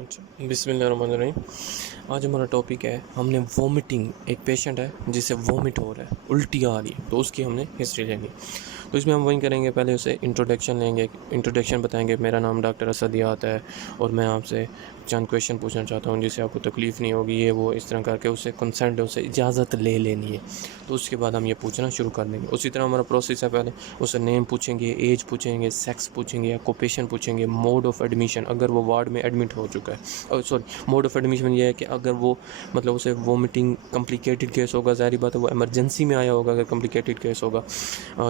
اچھا، بسم اللہ الرحمن الرحیم۔ آج ہمارا ٹاپک ہے، ہم نے وومٹنگ، ایک پیشنٹ ہے جسے وومٹ ہو رہا ہے، الٹی آ رہی ہے، تو اس کی ہم نے ہسٹری لینی ہے۔ تو اس میں ہم وہی کریں گے، پہلے اسے انٹروڈکشن لیں گے، انٹروڈکشن بتائیں گے، میرا نام ڈاکٹر اسدیات ہے اور میں آپ سے چند کویشچن پوچھنا چاہتا ہوں جس سے آپ کو تکلیف نہیں ہوگی، یہ وہ اس طرح کر کے اسے کنسنٹ، اسے اجازت لے لینی ہے۔ تو اس کے بعد ہم یہ پوچھنا شروع کر دیں گے۔ اسی طرح ہمارا پروسیس ہے، پہلے اسے نیم پوچھیں گے، ایج پوچھیں گے، سیکس پوچھیں گے، آکوپیشن پوچھیں گے، موڈ آف ایڈمیشن اگر وہ وارڈ میں ایڈمٹ ہو چکا ہے، موڈ آف ایڈمیشن یہ ہے کہ اگر وہ مطلب اسے وومٹنگ کمپلیکیٹڈ کیس ہوگا، ظاہری بات ہے وہ ایمرجنسی میں آیا ہوگا اگر کمپلیکیٹڈ کیس ہوگا،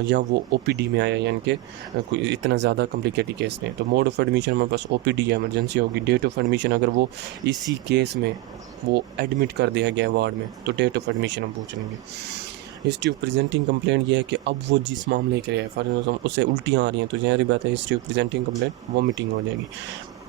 یا وہ او پی ڈی میں آیا، یعنی کہ کوئی اتنا زیادہ کمپلیکیٹڈ کیس نہیں ہے۔ تو موڈ آف ایڈمیشن ہمارے پاس او پی ڈی یا ایمرجنسی ہوگی۔ ڈیٹ آف ایڈمیشن اگر وہ اسی کیس میں وہ ایڈمٹ کر دیا گیا وارڈ میں تو ڈیٹ آف ایڈمیشن ہم پوچھ لیں گے۔ ہسٹری آف پریزنٹنگ کمپلینٹ یہ ہے کہ اب وہ جس معاملے کے لیے ہے، فار ایگزامپل اسے الٹیاں آ رہی ہیں تو ظاہری بات ہے history of presenting complaint vomiting ہو جائے گی۔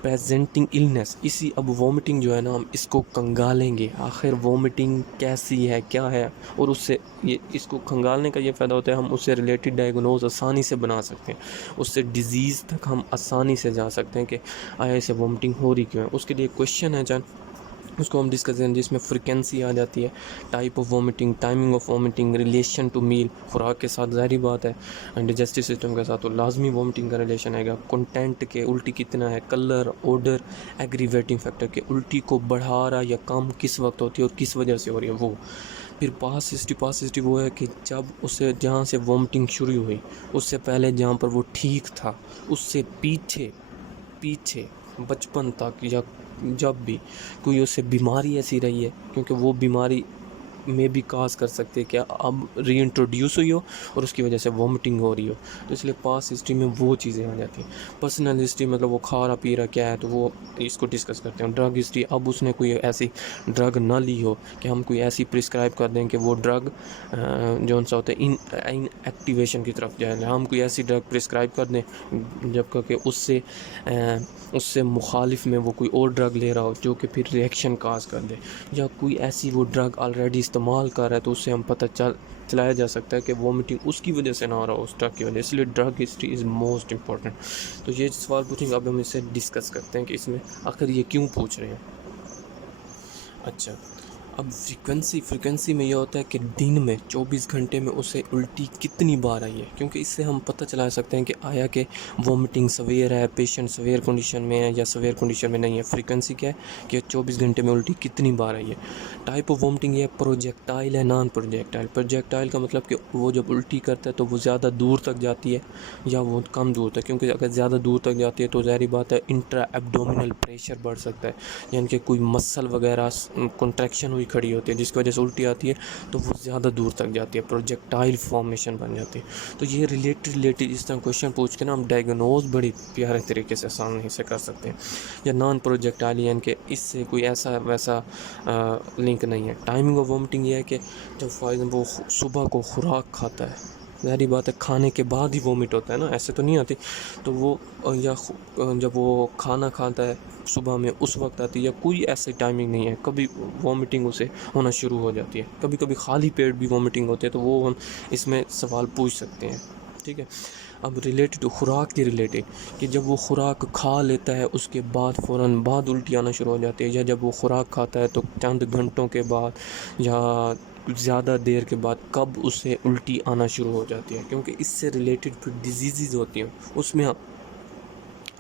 پریزنٹنگ النس، اسی اب وومٹنگ جو ہے نا ہم اس کو کنگالیں گے، آخر وومٹنگ کیسی ہے، کیا ہے، اور اس سے یہ اس کو کنگالنے کا یہ فائدہ ہوتا ہے، ہم اس سے ریلیٹڈ ڈائگنوز آسانی سے بنا سکتے ہیں، اس سے ڈیزیز تک ہم آسانی سے جا سکتے ہیں کہ آیا اسے وومٹنگ ہو رہی کیوں ہے۔ اس کے لیے کویشچن ہے اس کو ہم ڈسکس کریں جس میں فریکوینسی آ جاتی ہے، type of vomiting, timing of vomiting, relation to meal, خوراک کے ساتھ ظاہری بات ہے، ڈائجسٹو سسٹم کے ساتھ تو لازمی وومٹنگ کا ریلیشن آئے گا، کنٹینٹ کے الٹی کتنا ہے، کلر، اوڈر، ایگریویٹنگ فیکٹر کہ الٹی کو بڑھا رہا یا کم کس وقت ہوتی ہے اور کس وجہ سے ہو رہی ہے وہ۔ پھر پاس ہسٹری وہ ہے کہ جب اسے جہاں سے وومٹنگ شروع ہوئی اس سے پہلے جہاں پر وہ ٹھیک تھا اس سے پیچھے بچپن تک یا جب بھی کوئی اسے بیماری ایسی رہی ہے، کیونکہ وہ بیماری میں بھی کاز کر سکتے کہ اب ری انٹروڈیوس ہوئی ہو اور اس کی وجہ سے وومٹنگ ہو رہی ہو، تو اس لیے پاس ہسٹری میں وہ چیزیں آ جاتی ہیں۔ پرسنل ہسٹری مطلب وہ کھا رہا پی رہا کیا ہے تو وہ اس کو ڈسکس کرتے ہیں۔ ڈرگ ہسٹری، اب اس نے کوئی ایسی ڈرگ نہ لی ہو کہ ہم کوئی ایسی پرسکرائب کر دیں کہ وہ ڈرگ جو سا ہوتا ہے ان ایکٹیویشن کی طرف جائے، ہم کوئی ایسی ڈرگ پرسکرائب کر دیں جب کہ اس سے مخالف میں وہ کوئی اور ڈرگ لے رہا ہو جو کہ پھر ریئیکشن کاز کر دے، یا کوئی ایسی وہ ڈرگ آلریڈی استعمال کر رہا ہے تو اس سے ہم پتہ چلایا جا سکتا ہے کہ وومٹنگ اس کی وجہ سے نہ ہو رہا ہو، اس ڈرگ کی وجہ، اس لیے drug history is most important. تو یہ سوال پوچھیں گے، اب ہم اس سے ڈسکس کرتے ہیں کہ اس میں آخر یہ کیوں پوچھ رہے ہیں۔ اچھا، اب فریکوینسی میں یہ ہوتا ہے کہ دن میں 24 گھنٹے میں اسے الٹی کتنی بار آئی ہے، کیونکہ اس سے ہم پتہ چلا سکتے ہیں کہ آیا کہ وومٹنگ سویئر ہے، پیشنٹ سویئر کنڈیشن میں ہے یا سویئر کنڈیشن میں نہیں ہے۔ فریکوینسی کیا ہے کہ 24 گھنٹے میں الٹی کتنی بار آئی ہے۔ ٹائپ آف وومٹنگ یہ پروجیکٹائل ہے، نان پروجیکٹائل۔ پروجیکٹائل کا مطلب کہ وہ جب الٹی کرتا ہے تو وہ زیادہ دور تک جاتی ہے یا وہ کم دور تک، کیونکہ اگر زیادہ دور تک جاتی ہے تو ظاہری بات ہے انٹرا ایبڈومینل پریشر بڑھ سکتا ہے، یعنی کہ کوئی مسل وغیرہ کنٹریکشن ہوئی کھڑی ہوتی ہے جس کی وجہ سے الٹی آتی ہے تو وہ زیادہ دور تک جاتی ہے، پروجیکٹائل فارمیشن بن جاتی ہے۔ تو یہ ریلیٹڈ اس طرح کویشچن پوچھ کے نا ہم ڈائگنوز بڑی پیارے طریقے سے آسانی سے کر سکتے ہیں۔ یا نان پروجیکٹائل یعنی کہ اس سے کوئی ایسا ویسا لنک نہیں ہے۔ ٹائمنگ آف وومٹنگ یہ ہے کہ جب فار ایگزامپل وہ صبح کو خوراک کھاتا ہے، ظاہری بات ہے کھانے کے بعد ہی وومٹ ہوتا ہے نا، ایسے تو نہیں آتی، تو وہ یا جب وہ کھانا کھاتا ہے صبح میں اس وقت آتی ہے، یا کوئی ایسی ٹائمنگ نہیں ہے، کبھی وومٹنگ اسے ہونا شروع ہو جاتی ہے، کبھی خالی پیٹ بھی وومٹنگ ہوتی ہے، تو وہ ہم اس میں سوال پوچھ سکتے ہیں، ٹھیک ہے۔ اب ریلیٹڈ خوراک کے ریلیٹڈ کہ جب وہ خوراک کھا لیتا ہے اس کے بعد فوراً بعد الٹی آنا شروع ہو جاتی ہے، یا جب وہ خوراک کھاتا ہے تو چند گھنٹوں کے بعد یا زیادہ دیر کے بعد کب اسے الٹی آنا شروع ہو جاتی ہے، کیونکہ اس سے ریلیٹڈ پھر ڈیزیزز ہوتی ہیں اس میں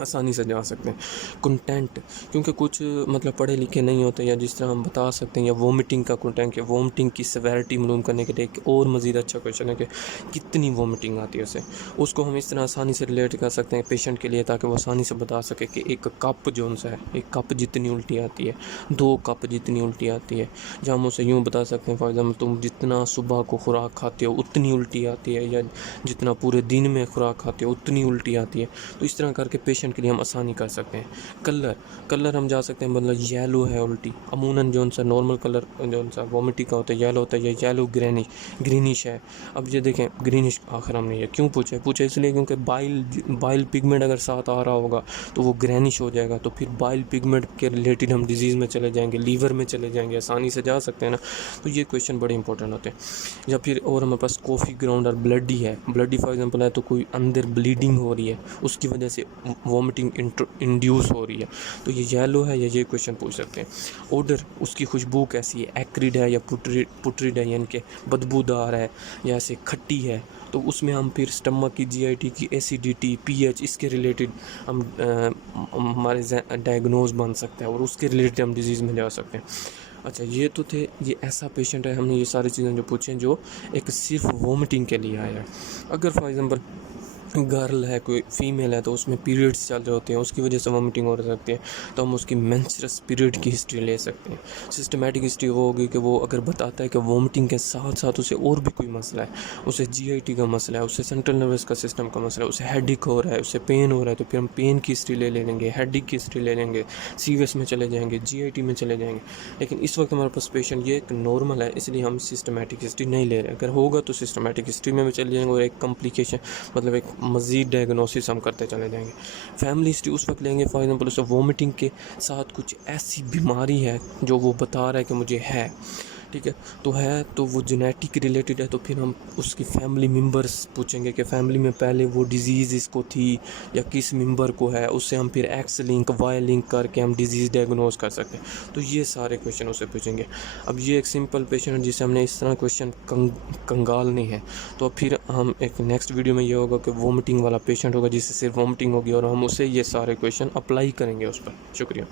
آسانی سے جا سکتے ہیں۔ کنٹینٹ، کیونکہ کچھ مطلب پڑھے لکھے نہیں ہوتے، یا جس طرح ہم بتا سکتے ہیں، یا وومٹنگ کا کنٹینٹ کہ وومٹنگ کی سیویرٹی معلوم کرنے کے لیے ایک اور مزید اچھا کویشچن ہے کہ کتنی وومٹنگ آتی ہے اسے، اس کو ہم اس طرح آسانی سے ریلیٹ کر سکتے ہیں پیشنٹ کے لیے، تاکہ وہ آسانی سے بتا سکے کہ ایک کپ جو ہے ایک کپ جتنی الٹی آتی ہے، 2 کپ جتنی الٹی آتی ہے، یا ہم اسے یوں بتا سکتے ہیں فار ایگزامپل تم جتنا صبح کو خوراک کھاتے ہو اتنی الٹی آتی ہے، یا جتنا پورے دن میں خوراک کھاتے ہو اتنی الٹی آتی ہے، تو اس طرح کر کے پیشنٹ کے لیے ہم آسانی کر سکتے ہیں۔ کلر ہم جا سکتے ہیں، مطلب یلو ہے الٹی، عموماً جو سا نارمل کلر جو سا وومٹنگ کا ہوتا ہے یلو ہوتا ہے، یا یلو گرینش ہے۔ اب یہ دیکھیں گرینش آخر ہم نے یہ کیوں پوچھا اس لیے کیونکہ بائل پگمنٹ اگر ساتھ آ رہا ہوگا تو وہ گرینش ہو جائے گا، تو پھر بائل پگمنٹ کے ریلیٹڈ ہم ڈیزیز میں چلے جائیں گے، لیور میں چلے جائیں گے، آسانی سے جا سکتے ہیں نا، تو یہ کویشچن بڑے امپورٹنٹ ہوتے ہیں۔ یا پھر اور ہمارے پاس کافی گراؤنڈ اور بلڈی ہے، فار ایگزامپل ہے تو کوئی اندر بلیڈنگ ہو رہی ہے اس کی وجہ سے وومٹنگ انڈیوس ہو رہی ہے تو یہ یلو ہے یا یہ کویشچن پوچھ سکتے ہیں. اوڈر اس کی خوشبو کیسی ہے, ایکریڈ ہے یا پٹریڈ ہے, یعنی کہ بدبودار ہے یا ایسے کھٹی ہے. تو اس میں ہم پھر اسٹمک کی جی آئی ٹی کی ایسیڈیٹی پی ایچ اس کے ریلیٹڈ ہم ہمارے ڈائگنوز بن سکتا ہے اور اس کے ریلیٹڈ ہم ڈیزیز میں لے سکتے ہیں. اچھا یہ تو تھے, یہ ایسا پیشنٹ ہے, ہم نے یہ ساری چیزیں جو پوچھیں جو ایک صرف وومٹنگ کے لیے آیا ہے. اگر فار ایگزامپل گرل ہے, کوئی فیمیل ہے, تو اس میں پیریڈس چل رہے ہوتے ہیں, اس کی وجہ سے وومٹنگ ہو سکتی ہے, تو ہم اس کی مینسٹرس پیریڈ کی ہسٹری لے سکتے ہیں. سسٹمیٹک ہسٹری وہ ہوگی کہ وہ اگر بتاتا ہے کہ وومٹنگ کے ساتھ ساتھ اسے اور بھی کوئی مسئلہ ہے, اسے جی آئی ٹی کا مسئلہ ہے, اسے سینٹرل نروس کا سسٹم کا مسئلہ ہے, اسے ہیڈ ایک ہو رہا ہے, اسے پین ہو رہا ہے, تو پھر ہم پین کی ہسٹری لے لیں گے, ہیڈ ایک کی ہسٹری لے لیں گے, سی وی ایس میں چلے جائیں گے, جی آئی ٹی میں چلے جائیں گے. لیکن اس وقت ہمارے پاس پیشنٹ یہ ایک نارمل ہے, اس لیے ہم سسٹمیٹک ہسٹری نہیں لے رہے. اگر ہوگا تو سسٹمیٹک ہسٹری میں بھی چلے جائیں گے اور ایک کمپلیکیشن مطلب ایک مزید ڈائگنوسس ہم کرتے چلے جائیں گے. فیملی ہسٹری اس وقت لیں گے فار ایگزامپل اسے وومٹنگ کے ساتھ کچھ ایسی بیماری ہے جو وہ بتا رہا ہے کہ مجھے ہے, ٹھیک ہے, تو وہ جینیٹک ریلیٹڈ ہے, تو پھر ہم اس کی فیملی ممبرس پوچھیں گے کہ فیملی میں پہلے وہ ڈیزیز اس کو تھی یا کس ممبر کو ہے, اس سے ہم پھر ایکس لنک وائی لنک کر کے ہم ڈیزیز ڈائگنوز کر سکتے ہیں. تو یہ سارے کویشچن اسے پوچھیں گے. اب یہ ایک سمپل پیشنٹ جسے ہم نے اس طرح کویشچن کنگال نہیں ہے, تو پھر ہم ایک نیکسٹ ویڈیو میں یہ ہوگا کہ وومٹنگ والا پیشنٹ ہوگا جس سے صرف وومٹنگ ہوگی اور ہم اسے یہ سارے کویشچن اپلائی کریں گے اس پر. شکریہ.